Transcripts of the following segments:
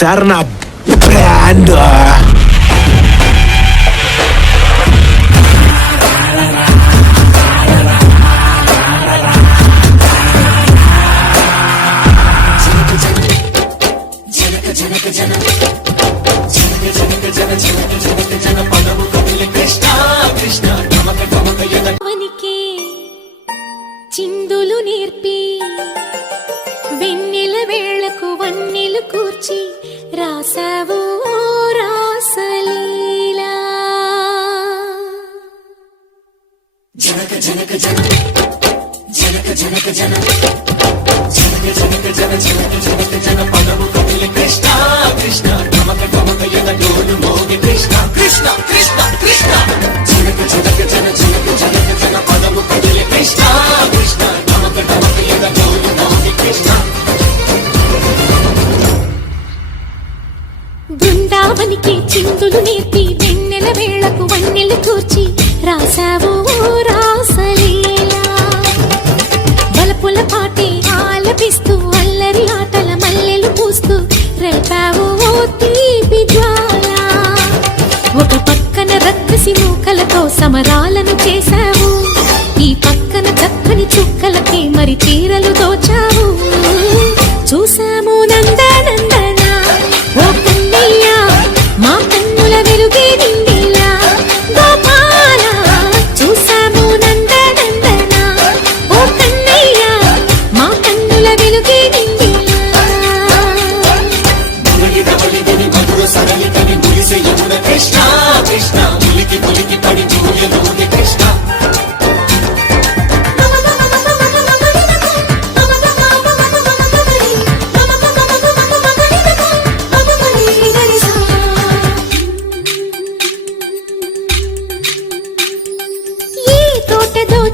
చూసారు నా బ్రాండ్. చిందులు నేర్పి వెన్నెల వేళకు వన్నెలు కూర్చి రాసావు రాసలీలా. జనక జనక జన జనక జనక జన జనక జనక జన జనక జనక జన పదము కదిలి కృష్ణ కృష్ణ నమక నమక యద డోలు మోగి కృష్ణ కృష్ణ కృష్ణ కృష్ణ జనక జనక జన జనక జనక జన పదము కదిలి కృష్ణ కృష్ణ నమక నమక యద డోలు మోగి కృష్ణ. బృందావనికి చిందులు నేర్పి వెన్నెల వేళకు వన్నెలు కూర్చి రాసావు రాసలీలా. బలపుల పాటే ఆలపిస్తూ అల్లరి ఆటల మల్లెలు పూస్తూ రేపావు తీపి జ్వాల. ఒక పక్కన రక్కసి మూకలతో సమరాలను చేశావు, ఈ పక్కన చక్కని చుక్కలకి మరి చీరలు దోచావు. చూసాము నందనందన ఓ కన్నయ్య మా కన్నుల వెలుగే నిండిలా. గోపాల చూసాము నందనందన ఓ కన్నయ్య మా కన్నుల వెలుగే నిండిలా. కృష్ణ కృష్ణ ములికి ములికి పడి జూయలోని కృష్ణ.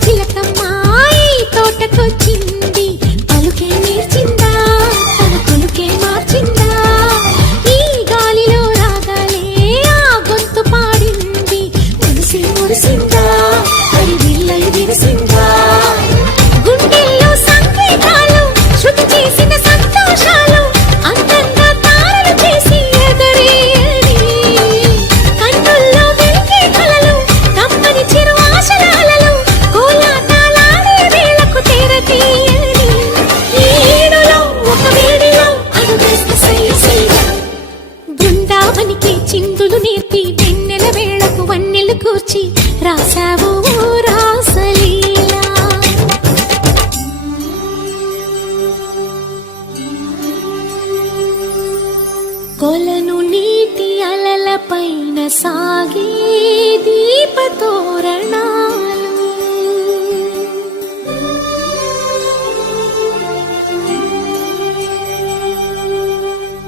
చిలకమ్మా ఈ తోటకొచ్చింది, పలుకే నేర్చిందా తన కొలుకే మార్చిందా. ఈ గాలిలో రాగాలే ఆ గొంతు పాడింది, మనసి మురిసిందా మరి విల్లై విరిసిందా. గుండెల్లో సంకేతాలు శృతి చేసిన సంతోషాలు అందంగా తారలు చేసి ఎగరేయని. కన్నుల్లో వెలిగే కలలు కమ్మని చిరు ఆశలాలలో కోలాటాలాడే వేళకు తెరతీయని. ఈ ఈడులో ఒక వేడిలో అడుగేస్తే సయ్య సయ్య. బృందావనికి చిందులు నేర్పి వెన్నెల వేళకు వన్నెలు కూర్చి రాసావు రాసలీలా. కొలను నీటి అలల పైన సాగే దీపతోరణాలు,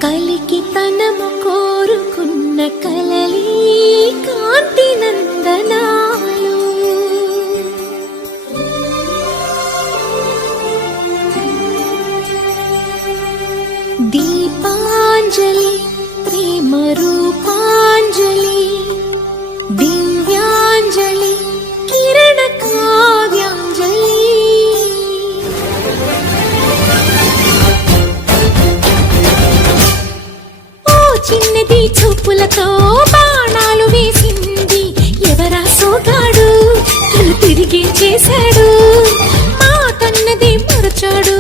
కలికి తనము కోరుకున్న కలలి కాంతి నందనాలు. దీపాంజలి ప్రేమ రూపాంజలి దివ్యాంజలి కిరణ కావ్యాంజలి. ఓ చిన్నది చూపులతో బాణాలు వేసింది, ఎవరా సోగాడు తను తిరిగి చేశాడు. మాటన్నది మరచాడు